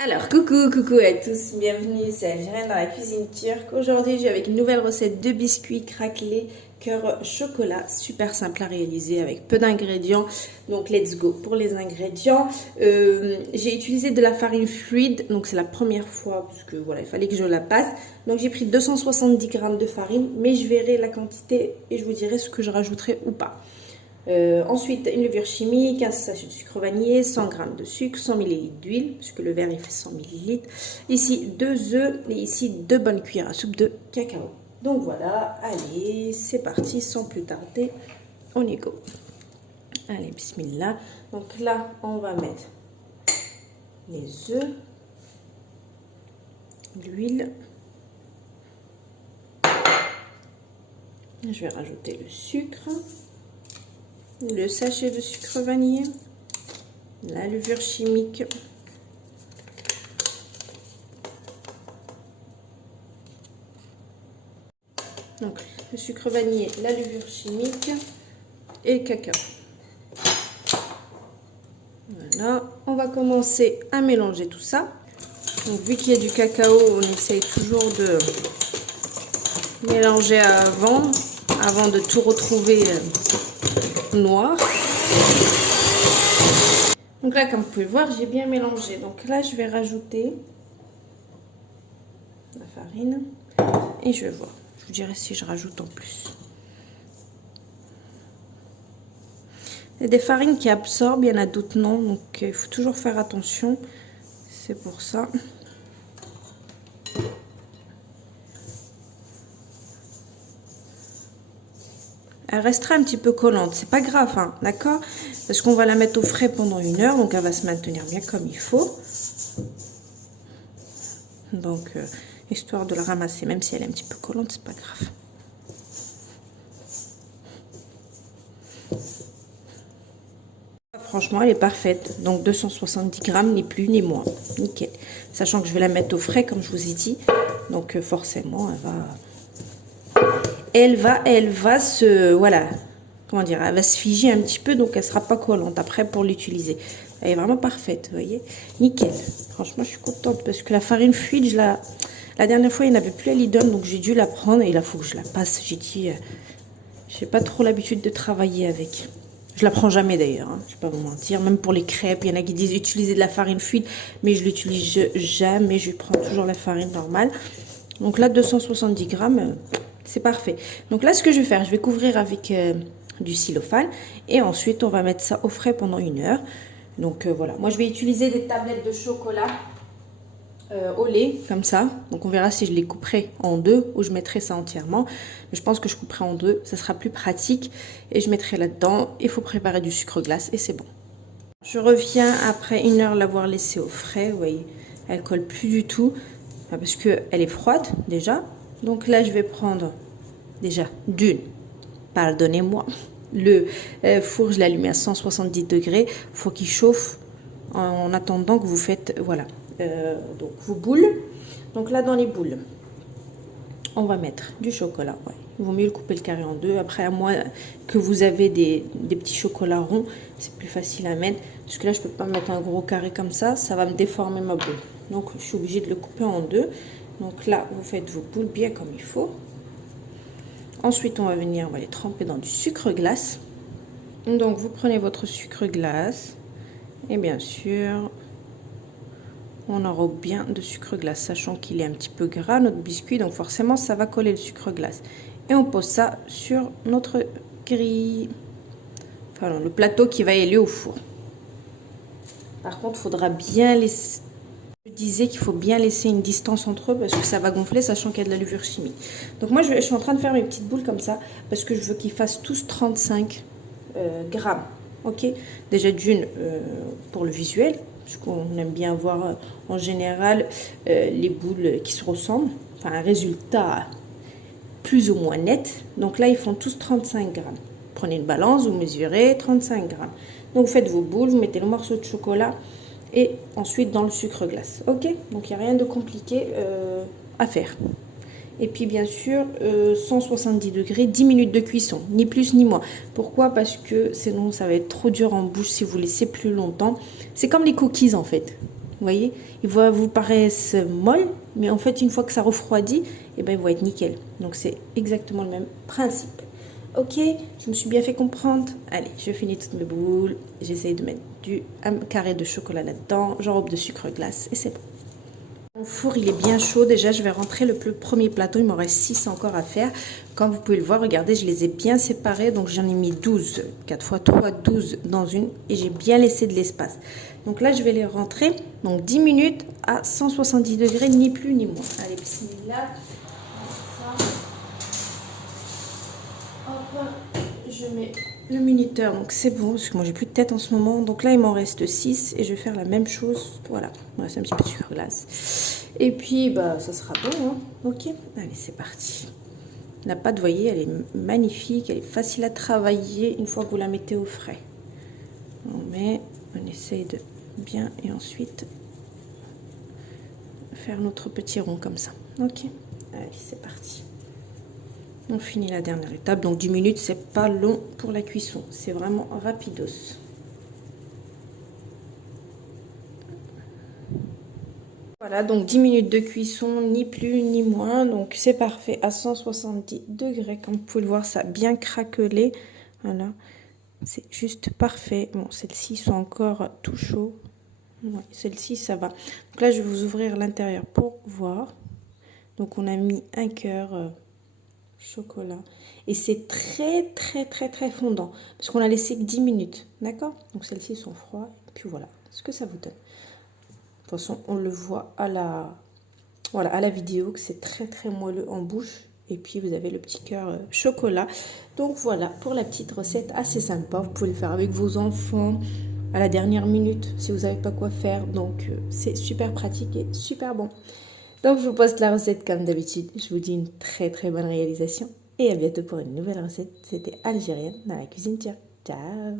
Alors, coucou à tous, bienvenue, c'est Algérienne dans la cuisine turque. Aujourd'hui, je vais avec une nouvelle recette de biscuits craquelés cœur chocolat, super simple à réaliser avec peu d'ingrédients. Donc, let's go pour les ingrédients. J'ai utilisé de la farine fluide, donc c'est la première fois parce que voilà, il fallait que je la passe. Donc, j'ai pris 270 g de farine, mais je verrai la quantité et je vous dirai ce que je rajouterai ou pas. Ensuite, une levure chimique, un sachet de sucre vanillé, 100 g de sucre, 100 ml d'huile, puisque le verre il fait 100 ml. Ici, 2 œufs et ici 2 bonnes cuillères à soupe de cacao. Donc voilà, allez, c'est parti, sans plus tarder, on y go. Allez, bismillah. Donc là, on va mettre les œufs, l'huile. Je vais rajouter le sucre. Le sachet de sucre vanillé, la levure chimique, donc le sucre vanillé, la levure chimique et le cacao. Voilà, on va commencer à mélanger tout ça. Donc vu qu'il y a du cacao, on essaye toujours de mélanger avant de tout retrouver noir. Donc là, comme vous pouvez le voir, j'ai bien mélangé. Donc là, je vais rajouter la farine et je vais voir. Je vous dirai si je rajoute en plus. Il y a des farines qui absorbent, il y en a d'autres non. Donc il faut toujours faire attention. C'est pour ça. Elle restera un petit peu collante, c'est pas grave, hein, d'accord? Parce qu'on va la mettre au frais pendant 1 heure, donc elle va se maintenir bien comme il faut. Donc, histoire de la ramasser, même si elle est un petit peu collante, c'est pas grave. Franchement, elle est parfaite, donc 270 g, ni plus ni moins, nickel. Sachant que je vais la mettre au frais, comme je vous ai dit, donc forcément, elle va se, voilà, comment dire, elle va se figer un petit peu, donc elle sera pas collante après pour l'utiliser. Elle est vraiment parfaite, vous voyez, nickel. Franchement, je suis contente parce que la farine fluide, la dernière fois, il n'y en avait plus à Lidl, donc j'ai dû la prendre et là, il faut que je la passe. J'ai dit, j'ai pas trop l'habitude de travailler avec. Je la prends jamais d'ailleurs, hein, je vais pas vous mentir. Même pour les crêpes, il y en a qui disent utiliser de la farine fluide, mais je l'utilise jamais. Je prends toujours la farine normale. Donc là, 270 g. C'est parfait. Donc là, ce que je vais faire, je vais couvrir avec du cellophane et ensuite, on va mettre ça au frais pendant 1 heure. Donc voilà, moi, je vais utiliser des tablettes de chocolat au lait, comme ça. Donc on verra si je les couperai en 2 ou je mettrai ça entièrement. Mais je pense que je couperai en 2, ça sera plus pratique. Et je mettrai là-dedans. Il faut préparer du sucre glace et c'est bon. Je reviens après 1 heure l'avoir laissée au frais. Vous voyez, elle colle plus du tout parce qu'elle est froide déjà. Donc là, je vais prendre déjà pardonnez-moi, le four, je l'ai allumé à 170 degrés. Il faut qu'il chauffe en attendant que vous faites, voilà, donc vos boules. Donc là, dans les boules, on va mettre du chocolat. Ouais. Il vaut mieux le couper le carré en 2. Après, à moins que vous avez des petits chocolats ronds, c'est plus facile à mettre. Parce que là, je ne peux pas mettre un gros carré comme ça va me déformer ma boule. Donc, je suis obligée de le couper en 2. Donc là, vous faites vos boules bien comme il faut. Ensuite, on va les tremper dans du sucre glace. Donc, vous prenez votre sucre glace. Et bien sûr, on enrobe bien de sucre glace, sachant qu'il est un petit peu gras, notre biscuit. Donc, forcément, ça va coller le sucre glace. Et on pose ça sur notre grille. Enfin, le plateau qui va aller au four. Par contre, il faudra bien laisser... Je disais qu'il faut bien laisser une distance entre eux parce que ça va gonfler, sachant qu'il y a de la levure chimique. Donc moi, je suis en train de faire mes petites boules comme ça parce que je veux qu'ils fassent tous 35 grammes. Ok, déjà d'une pour le visuel, parce qu'on aime bien voir en général les boules qui se ressemblent, enfin un résultat plus ou moins net. Donc là, ils font tous 35 grammes. Prenez une balance, vous mesurez 35 grammes. Donc vous faites vos boules, vous mettez le morceau de chocolat et ensuite dans le sucre glace. Ok, donc il n'y a rien de compliqué à faire. Et puis bien sûr 170 degrés, 10 minutes de cuisson, ni plus ni moins. Pourquoi? Parce que sinon ça va être trop dur en bouche si vous laissez plus longtemps. C'est comme les cookies en fait. Vous voyez, ils vous paraissent molles, mais en fait, une fois que ça refroidit, eh ben, ils vont être nickel. Donc, c'est exactement le même principe. Ok, je me suis bien fait comprendre. Allez, je finis toutes mes boules. J'essaye de mettre un carré de chocolat là-dedans. J'enrobe de sucre glace et c'est bon. Mon four, il est bien chaud. Déjà, je vais rentrer le premier plateau. Il m'en reste 6 encore à faire. Comme vous pouvez le voir, regardez, je les ai bien séparés. Donc, j'en ai mis 12. 4 x 3, 12 dans une. Et j'ai bien laissé de l'espace. Donc là, je vais les rentrer. Donc, 10 minutes à 170 degrés, ni plus ni moins. Allez, bismillah. Hop, je mets le minuteur. Donc, c'est bon, parce que moi, j'ai plus de tête en ce moment. Donc là, il m'en reste 6. Et je vais faire la même chose. Voilà, il me reste un petit peu de sucre glace. Et puis, bah, ça sera bon, hein. Ok, allez, c'est parti. La pâte, vous voyez, elle est magnifique, elle est facile à travailler une fois que vous la mettez au frais. On essaye de bien et ensuite faire notre petit rond comme ça. Ok, allez, c'est parti. On finit la dernière étape, donc 10 minutes, c'est pas long pour la cuisson, c'est vraiment rapidos. Voilà, donc 10 minutes de cuisson, ni plus ni moins. Donc c'est parfait à 170 degrés. Comme vous pouvez le voir, ça a bien craquelé. Voilà, c'est juste parfait. Bon, celles-ci sont encore tout chaud. Ouais, celle-ci, ça va. Donc là, je vais vous ouvrir l'intérieur pour voir. Donc on a mis un cœur chocolat. Et c'est très fondant. Parce qu'on a laissé que 10 minutes. D'accord? Donc celles-ci sont froides. Et puis voilà ce que ça vous donne. De toute façon, on le voit à la vidéo que c'est très moelleux en bouche. Et puis, vous avez le petit cœur chocolat. Donc, voilà pour la petite recette assez sympa. Vous pouvez le faire avec vos enfants à la dernière minute si vous n'avez pas quoi faire. Donc, c'est super pratique et super bon. Donc, je vous poste la recette comme d'habitude. Je vous dis une très bonne réalisation. Et à bientôt pour une nouvelle recette. C'était Algérienne dans la cuisine turque. Ciao!